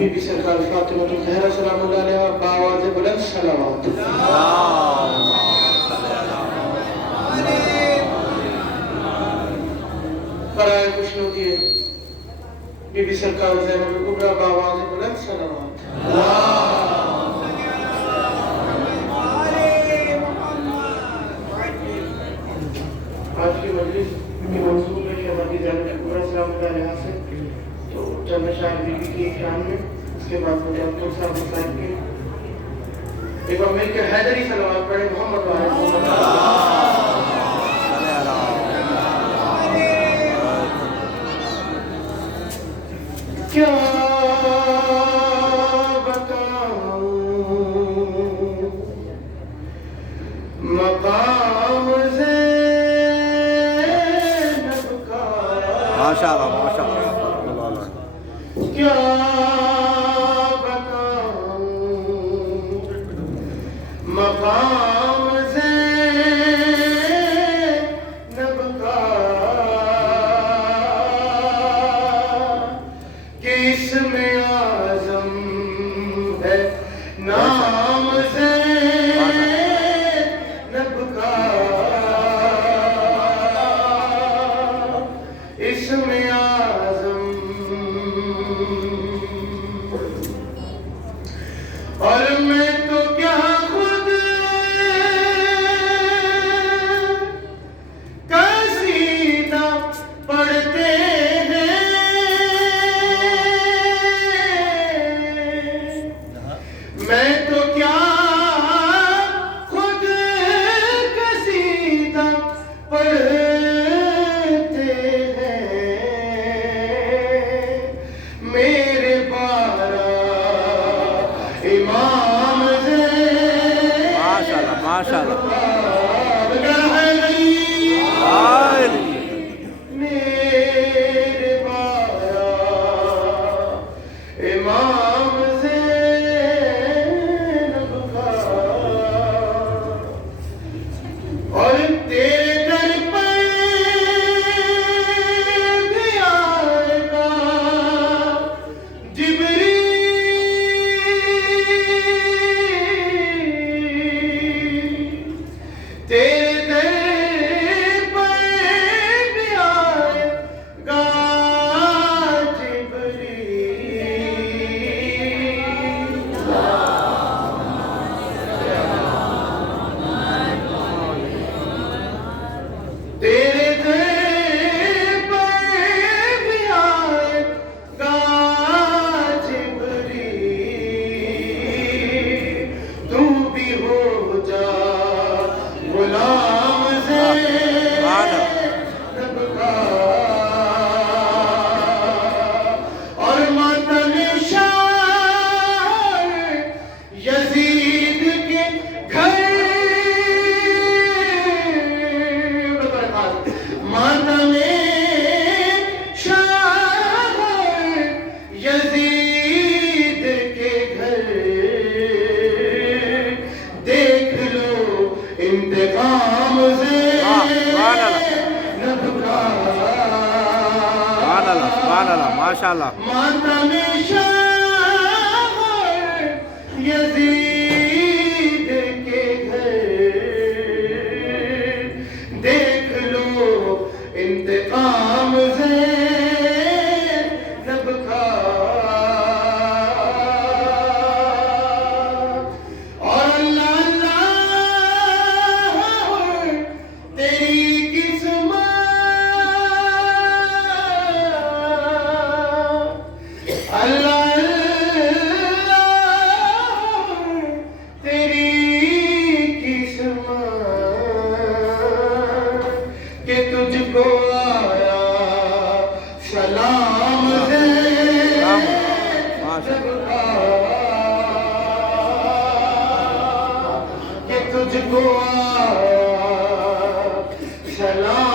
be be سرکار فاطمہ الزہرا سلام اللہ علیہ بآواز بلند صلوات برائے خوشنودی بی بی سرکار زینب الکبریٰ بآواز بلند صلوات آج کی مجلس کی منصوب ہے شہزادی زینب الکبریٰ سلام اللہ علیہ سے تو چند شاعر بی بی کی شان میں اس کے بعد مجھے عبدال صاحب صاحب کے ایک بار مل کے حیدری صلوات پڑھیں محمد وآلہ محمد کیا بتاؤں مقام زینب کا ماشاءاللہ کیا بتاؤں مقام زینب کا کہ اس میں اعظم ہے نام زینب کا اس میں اعظم اور میں تو کیا خود قصیدہ پڑھتے ہیں میں تو کیا خود قصیدہ پڑھتے ہیں میرے بارہ امام ماشاءاللہ میرے بارہ امام زینب کا اور تیرے در پر بھی آئے گا تیرے در پر بھی آئے گا جبریل تیرے در پر بھی آئے گا جبریل تو بھی ہو جا غلام زینب کا اور ماتم شاہ یزید کے گھر ماتم شاہ یزید کے گھر دیکھ لو انتقام زینب کا ماشاءاللہ ماتم شاہ یزید کے گھر دیکھ لو انتقام زینب کا اور اللہ اللہ تیری قسمت اللہ اللہ تیری قسمت کہ تجھ کو آیا سلام زینب کا کہ تجھ کو آیا سلام